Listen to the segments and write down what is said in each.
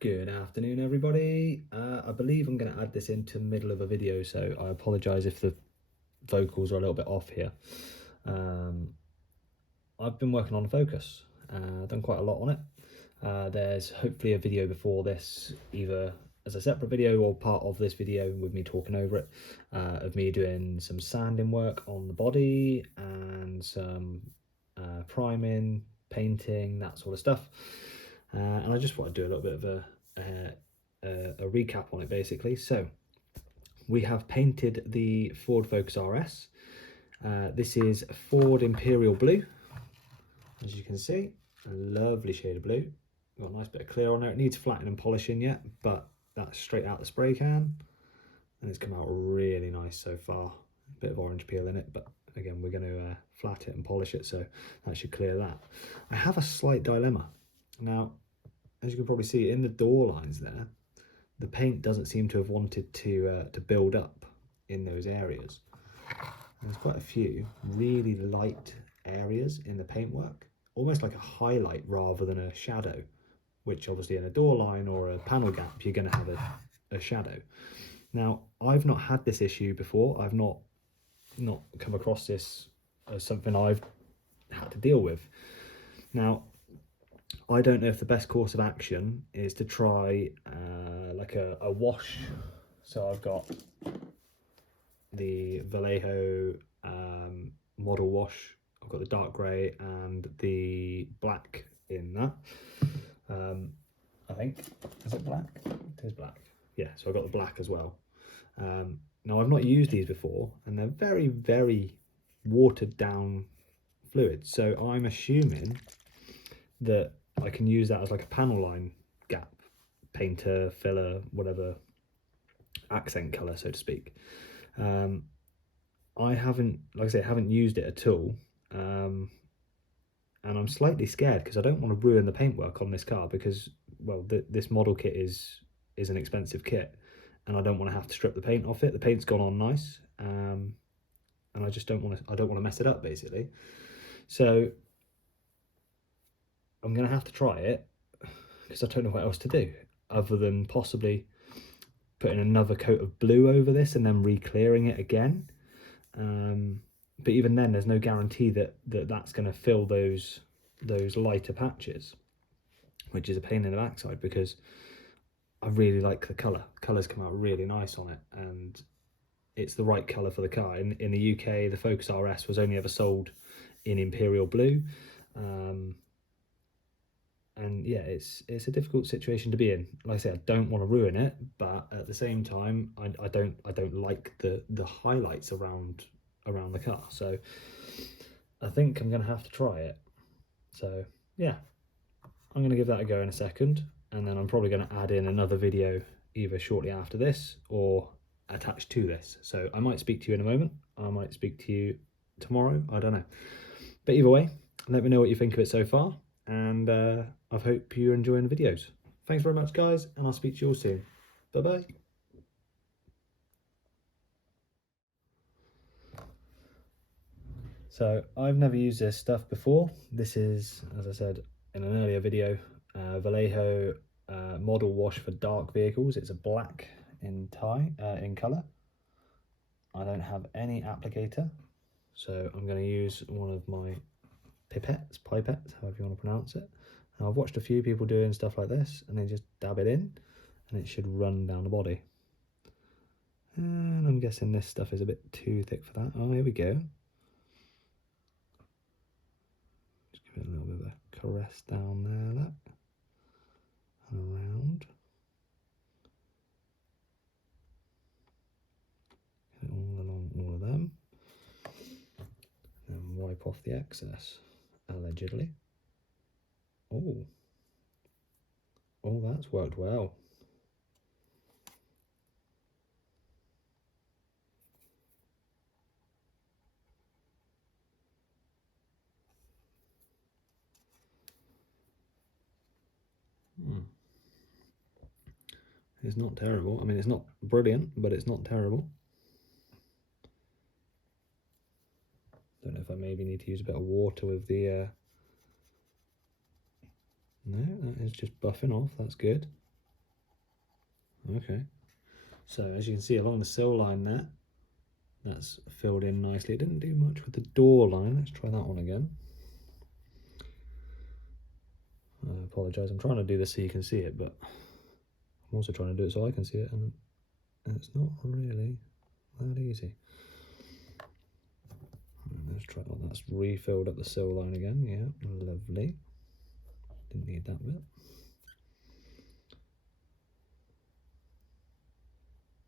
Good afternoon, everybody. I believe I'm going to add this into the middle of a video, so I apologise if the vocals are a little bit off here. I've been working on a Focus, done quite a lot on it. There's hopefully a video before this, either as a separate video or part of this video with me talking over it, of me doing some sanding work on the body and some priming, painting, that sort of stuff. And I just want to do a little bit of a recap on it basically. So we have painted the Ford Focus RS. This is Ford Imperial Blue, as you can see, a lovely shade of blue. Got a nice bit of clear on there. It needs flattening and polishing yet, but that's straight out the spray can, and it's come out really nice so far. A bit of orange peel in it, but again, we're going to flat it and polish it, so that should clear that. I have a slight dilemma. Now, as you can probably see in the door lines there, the paint doesn't seem to have wanted to build up in those areas. There's quite a few really light areas in the paintwork, almost like a highlight rather than a shadow, which obviously in a door line or a panel gap, you're going to have a shadow. Now, I've not had this issue before. I've not come across this as something I've had to deal with. Now, I don't know if the best course of action is to try like a wash. So I've got the Vallejo model wash. I've got the dark grey and the black in that. I think, is it black? It is black. Yeah, so I've got the black as well. Now, I've not used these before, and they're very, very watered down fluids. So I'm assuming that I can use that as like a panel line gap, painter, filler, whatever, accent colour, so to speak. I haven't, like I say, haven't used it at all. And I'm slightly scared because I don't want to ruin the paintwork on this car because, well, this model kit is an expensive kit, and I don't want to have to strip the paint off it. The paint's gone on nice, and I just don't want to mess it up basically. So I'm gonna have to try it because I don't know what else to do other than possibly putting another coat of blue over this and then re-clearing it again. But even then, there's no guarantee that that's going to fill those lighter patches, which is a pain in the backside because I really like the colour. Colours come out really nice on it, and it's the right colour for the car. In the UK, the Focus RS was only ever sold in Imperial Blue. And yeah, it's a difficult situation to be in. Like I say, I don't want to ruin it, but at the same time, I don't like the highlights around the car. So I think I'm gonna have to try it. So yeah, I'm gonna give that a go in a second, and then I'm probably gonna add in another video either shortly after this or attached to this. So I might speak to you in a moment. I might speak to you tomorrow. I don't know. But either way, let me know what you think of it so far, and I hope you're enjoying the videos. Thanks very much, guys, and I'll speak to you all soon. Bye-bye. So I've never used this stuff before. This is, as I said in an earlier video, Vallejo model wash for dark vehicles. It's a black in colour. I don't have any applicator, so I'm going to use one of my pipettes, however you want to pronounce it. Now, I've watched a few people doing stuff like this, and they just dab it in, and it should run down the body. And I'm guessing this stuff is a bit too thick for that. Oh, here we go. Just give it a little bit of a caress down there, look, and around. Get it all along all of them. And wipe off the excess, allegedly. Oh, that's worked well. It's not terrible. I mean, it's not brilliant, but it's not terrible. Don't know if I maybe need to use a bit of water with the... No, that is just buffing off. That's good. Okay, so as you can see along the sill line there, that's filled in nicely. It didn't do much with the door line. Let's try that one again. I apologise, I'm trying to do this so you can see it, but I'm also trying to do it so I can see it, and it's not really that easy. Let's try that. That's refilled up the sill line again. Yeah, lovely. Didn't need that bit.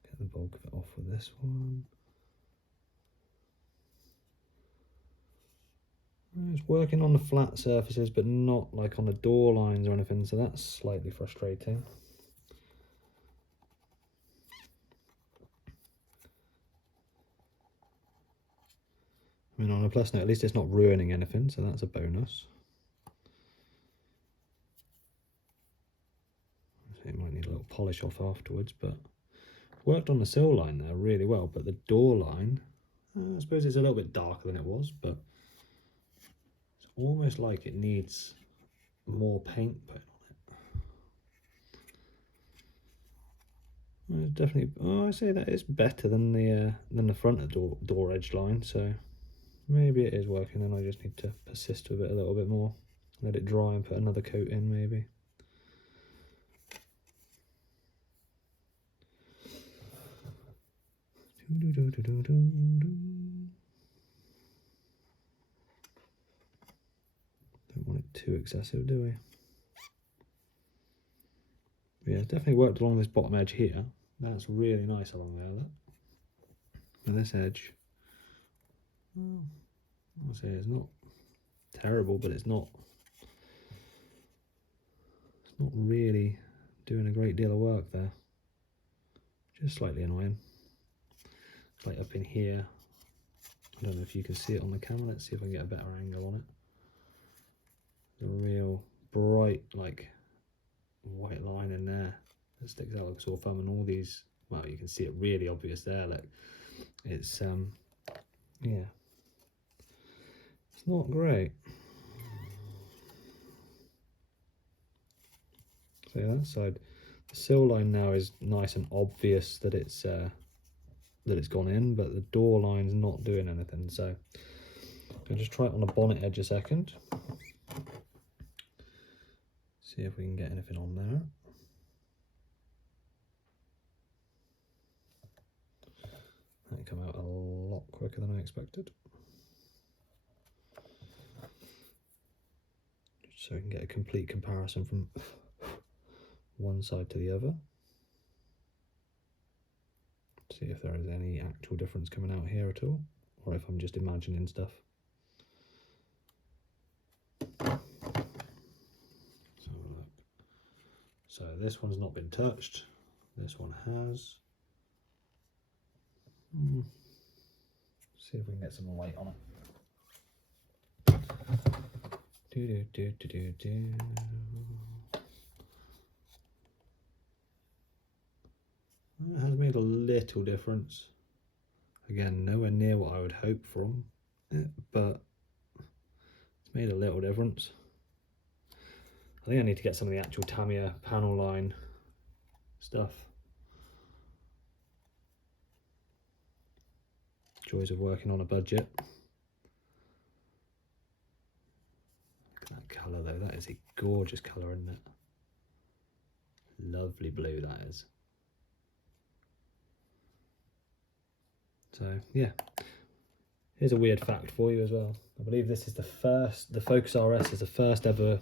Get the bulk of it off with this one. It's working on the flat surfaces, but not like on the door lines or anything, so that's slightly frustrating. I mean, on a plus note, at least it's not ruining anything, so that's a bonus. So it might need a little polish off afterwards, but worked on the sill line there really well. But the door line, I suppose it's a little bit darker than it was, but it's almost like it needs more paint put on it. It's definitely, oh, I say that it's better than the front of door edge line, so maybe it is working, and I just need to persist with it a little bit more. Let it dry and put another coat in, maybe. Don't want it too excessive, do we? But yeah, it's definitely worked along this bottom edge here. That's really nice along there, look. And this edge, well, I'll say it's not terrible, but it's not really doing a great deal of work there. Just slightly annoying. It's like up in here. I don't know if you can see it on the camera. Let's see if I can get a better angle on it. There's a real bright, like, white line in there that sticks out like a sore thumb, and all these, well, you can see it really obvious there. Like, it's yeah, it's not great. So yeah, that side, the sill line now is nice and obvious that it's gone in, but the door line's not doing anything. So I'll just try it on the bonnet edge a second. See if we can get anything on there. That come out a lot quicker than I expected. Just so we can get a complete comparison from one side to the other. See if there is any actual difference coming out here at all, or if I'm just imagining stuff. So this one's not been touched. This one has. See if we can get some light on it. It has made a little difference. Again, nowhere near what I would hope from it, but it's made a little difference. I think I need to get some of the actual Tamiya panel line stuff. Joys of working on a budget. Look at that colour though, that is a gorgeous colour, isn't it? Lovely blue that is. So yeah, here's a weird fact for you as well. I believe this is the Focus RS is the first ever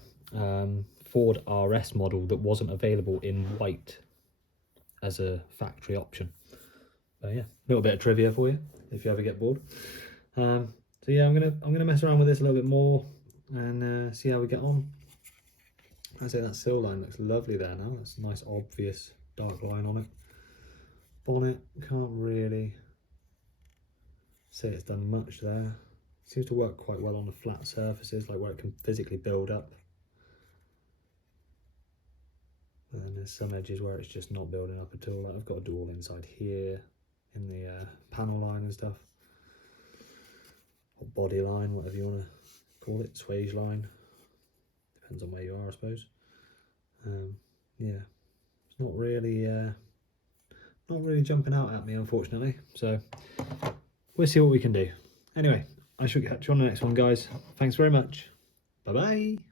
Ford RS model that wasn't available in white as a factory option. Yeah, a little bit of trivia for you if you ever get bored. So yeah, I'm gonna mess around with this a little bit more and see how we get on. I say that sill line looks lovely there now. That's a nice obvious dark line on it. Bonnet, can't really say it's done much there. Seems to work quite well on the flat surfaces, like where it can physically build up. And then there's some edges where it's just not building up at all. Like I've got a dual inside here in the panel line and stuff. Or body line, whatever you want to call it, swage line. Depends on where you are, I suppose. Yeah, it's not really not really jumping out at me, unfortunately. So we'll see what we can do. Anyway, I shall catch you on the next one, guys. Thanks very much. Bye bye.